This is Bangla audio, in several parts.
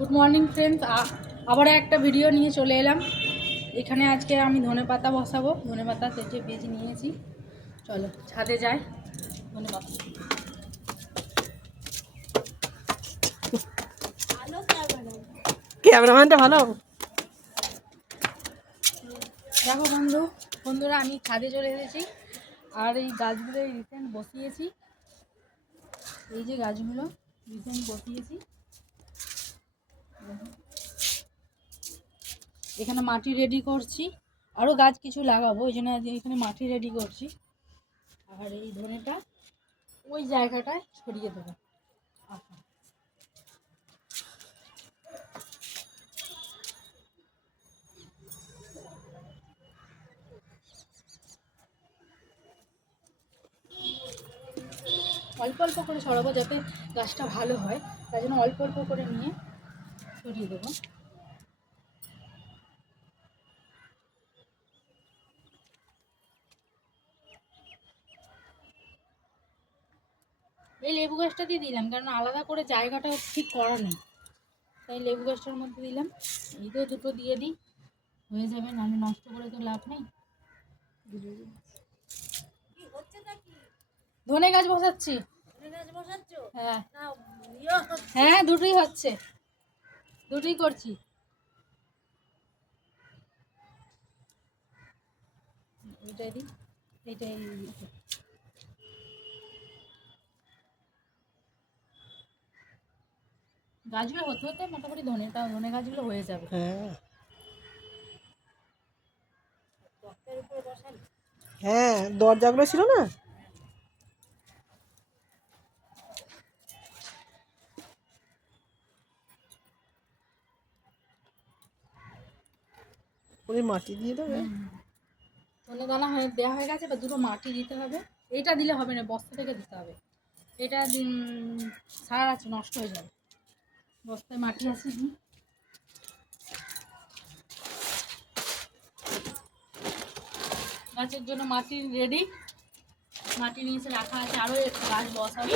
গুড মর্নিং ফ্রেন্ডস, আবার একটা ভিডিও নিয়ে চলে এলাম। এখানে আজকে আমি ধনেপাতা বসাবো। ধনেপাতা তেজে বীজ নিয়েছি, চলো ছাদে যাই। ধনেপাতা ক্যামেরাম্যানটা ভালো। দেখো বন্ধুরা, আমি ছাদে চলে এসেছি। আর এই গাছগুলো রিসেন্ট বসিয়েছি। এই যে গাছগুলো রিসেন্ট বসিয়েছি, এখানে মাটি রেডি করছি। আরও গাছ কিছু লাগাবো, ওই জন্য এখানে মাটি রেডি করছি। আর এই ধনেটা ওই জায়গাটায় ছড়িয়ে দেবো। আচ্ছা, অল্প অল্প করে ছড়াবো যাতে গাছটা ভালো হয়, তাই জন্য অল্প অল্প করে নিয়ে ছড়িয়ে দেবো। এই লেবু গাছটা দিয়ে দিলাম, কারণ আলাদা করে জায়গাটা ঠিক করা নেই, তাই লেবু গাছটার মধ্যে দিলাম। এই তো দুটো দিয়ে দিই, হয়ে যাবে, নাহলে নষ্ট করে তো লাভ নেই। ধনে গাছ বসাচ্ছি। হ্যাঁ হ্যাঁ, দুটোই হচ্ছে, দুটোই করছি। এইটাই দিই, এইটাই গাছগুলো হতে হতে মোটামুটি ধনে গাছগুলো হয়ে যাবে। হ্যাঁ, দরজাগুলো ছিল না, ওই মাটি দিয়ে দেবে। ধনে দানা দেওয়া হয়ে গেছে, বা দুটো মাটি দিতে হবে। এইটা দিলে হবে না, বস্তা থেকে দিতে হবে। এটা সার আছে, নষ্ট হয়ে যাবে। বস্তায় মাটি আছে, গাছের জন্য মাটি রেডি। মাটি নিচে রাখা আছে, আরো গাছ বসাবো।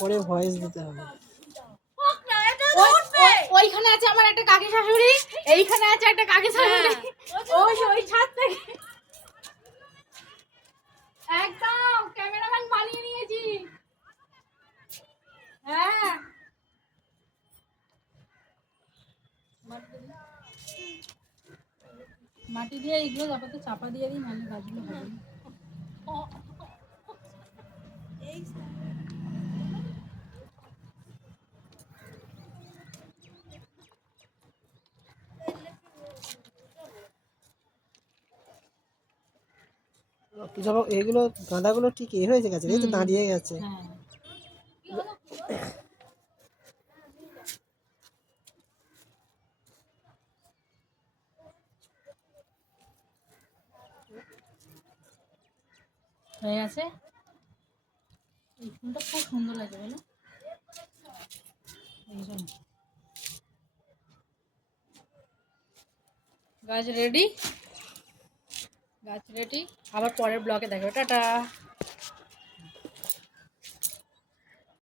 পরে ভয়েস দিতে হবে। ওইখানে আছে আমার একটা কাকি শাশুড়ি, এইখানে আছে একটা কাকি শাশুড়ি। ওই ছাদ থেকে একদম ক্যামেরাম্যান বানিয়ে নিয়েছি। হ্যাঁ, মাটি দিয়ে এইগুলো তারপর চাপা দিয়ে দিই, নাহলে গাছগুলো হবে না। এগুলো গাঁদাগুলো ঠিক এ হয়েছে গেছে, এই তো দাঁড়িয়ে গেছে। হ্যাঁ, হয়ে গেছে। এই ফুলটা খুব সুন্দর লাগে, বলো? এই জন্য গাছ রেডি, গাছ রেডি। আবার পরের ব্লগে দেখো, টাটা।